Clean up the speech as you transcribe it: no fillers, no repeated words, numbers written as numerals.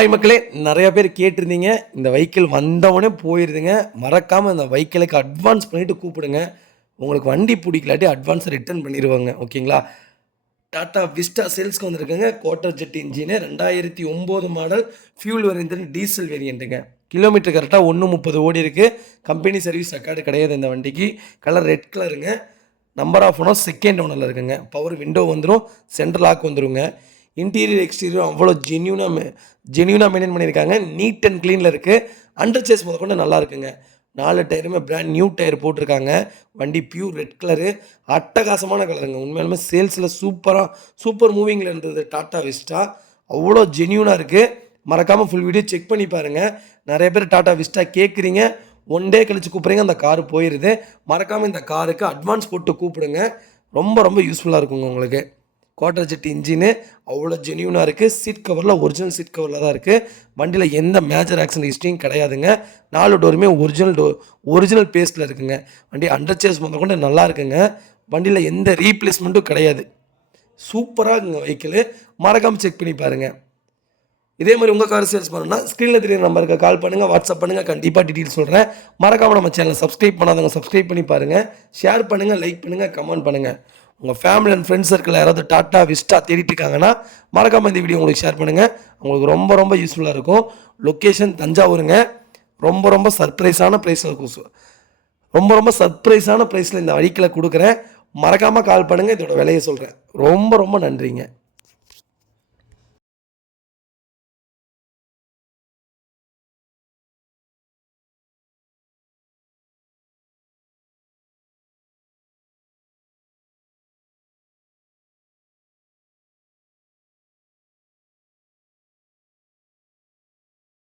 Hi மக்களே, நிறைய பேர் கேட்டிருந்தீங்க. இந்த வெஹிக்கிள் வந்தவொடனே போயிருதுங்க. மறக்காமல் இந்த வெஹிக்கிளுக்கு அட்வான்ஸ் பண்ணிவிட்டு கூப்பிடுங்க. உங்களுக்கு வண்டி பிடிக்கலாட்டி அட்வான்ஸை ரிட்டர்ன் பண்ணிடுவாங்க. ஓகேங்களா? டாடா விஸ்டா சேல்ஸ்க்கு வந்திருக்குங்க. Quadrajet engine 2009 model fuel variant diesel வேரியண்ட்டுங்க. கிலோமீட்டர் கரெக்டாக 130 ஓடி இருக்குது. கம்பெனி சர்வீஸ் ரெக்கார்டு கிடையாது இந்த வண்டிக்கு. கலர் ரெட் கலருங்க. நம்பர் ஆஃப் ஓனர் செகண்ட் ஓனரில் இருக்குங்க. பவர் விண்டோ வந்துடும், சென்ட்ரல் லாக் வந்துடுங்க. இன்டீரியர் எக்ஸ்டீரியர் அவ்வளோ ஜென்யூனாக மெயின்டைன் பண்ணியிருக்காங்க. நீட் அண்ட் க்ளீனில் இருக்குது. அண்டர் சேஸ் முதற்கொண்டு நல்லா இருக்குங்க. 4 டயருமே பிராண்ட் நியூ டயர் போட்டிருக்காங்க. வண்டி பியூர் ரெட் கலரு, அட்டகாசமான கலருங்க. உண்மையாலுமே சேல்ஸில் சூப்பர் மூவிங்கில் இருந்தது டாடா விஸ்டா. அவ்வளோ ஜென்யூனாக இருக்குது. மறக்காமல் ஃபுல் வீடியோ செக் பண்ணி பாருங்கள். நிறைய பேர் டாடா விஸ்டா கேட்குறீங்க, 1 டே கழித்து கூப்பிட்றீங்க, அந்த காரு போயிடுது. மறக்காமல் இந்த காருக்கு அட்வான்ஸ் போட்டு கூப்பிடுங்க. ரொம்ப யூஸ்ஃபுல்லாக இருக்குங்க உங்களுக்கு. குவார்ட்டர் ஜெட் இன்ஜினு அவ்வளோ ஜென்யூனாக இருக்குது. சீட் கவரில் ஒரிஜினல் சீட் கவரில் தான் இருக்குது. வண்டியில் எந்த மேஜர் ஆக்சிடென்ட் ஹிஸ்ட்ரியும் கிடையாதுங்க. 4 டோருமே ஒரிஜினல் பேஸ்ட்டில் இருக்குங்க. வண்டி அண்டர் சேஸ் முதல் கொண்டு நல்லா இருக்குங்க. வண்டியில் எந்த ரீப்ளேஸ்மெண்ட்டும் கிடையாது. சூப்பராக இருக்குங்க வெஹிக்கிள். மறக்காமல் செக் பண்ணி பாருங்கள். இதே மாதிரி உங்கள் கார் சேல்ஸ் பண்ணணும்னா ஸ்க்ரீனில் தெரியுற நம்பருக்கு கால் பண்ணுங்கள், வாட்ஸ்அப் பண்ணுங்கள். கண்டிப்பாக டீட்டெயில்ஸ் சொல்கிறேன். மறக்காமல் நம்ம சேனலை சப்ஸ்கிரைப் பண்ணாதவங்க சப்ஸ்கிரைப் பண்ணி பாருங்கள். ஷேர் பண்ணுங்கள், லைக் பண்ணுங்கள், கமெண்ட் பண்ணுங்கள். உங்கள் ஃபேமிலி அண்ட் ஃப்ரெண்ட்ஸ் சர்க்கிள் யாராவது டாடா விஸ்டா தேடிட்டு இருக்காங்கன்னா மறக்காமல் இந்த வீடியோ உங்களுக்கு ஷேர் பண்ணுங்கள். உங்களுக்கு ரொம்ப யூஸ்ஃபுல்லாக இருக்கும். லொக்கேஷன் தஞ்சாவூருங்க. ரொம்ப சர்ப்ரைஸான ப்ரைஸில் இருக்கும். ரொம்ப சர்ப்ரைஸான ப்ரைஸில் இந்த வெஹிக்கிளை கொடுக்குறேன். மறக்காமல் கால் பண்ணுங்கள். இதோட விலையை சொல்கிறேன். ரொம்ப நன்றிங்க.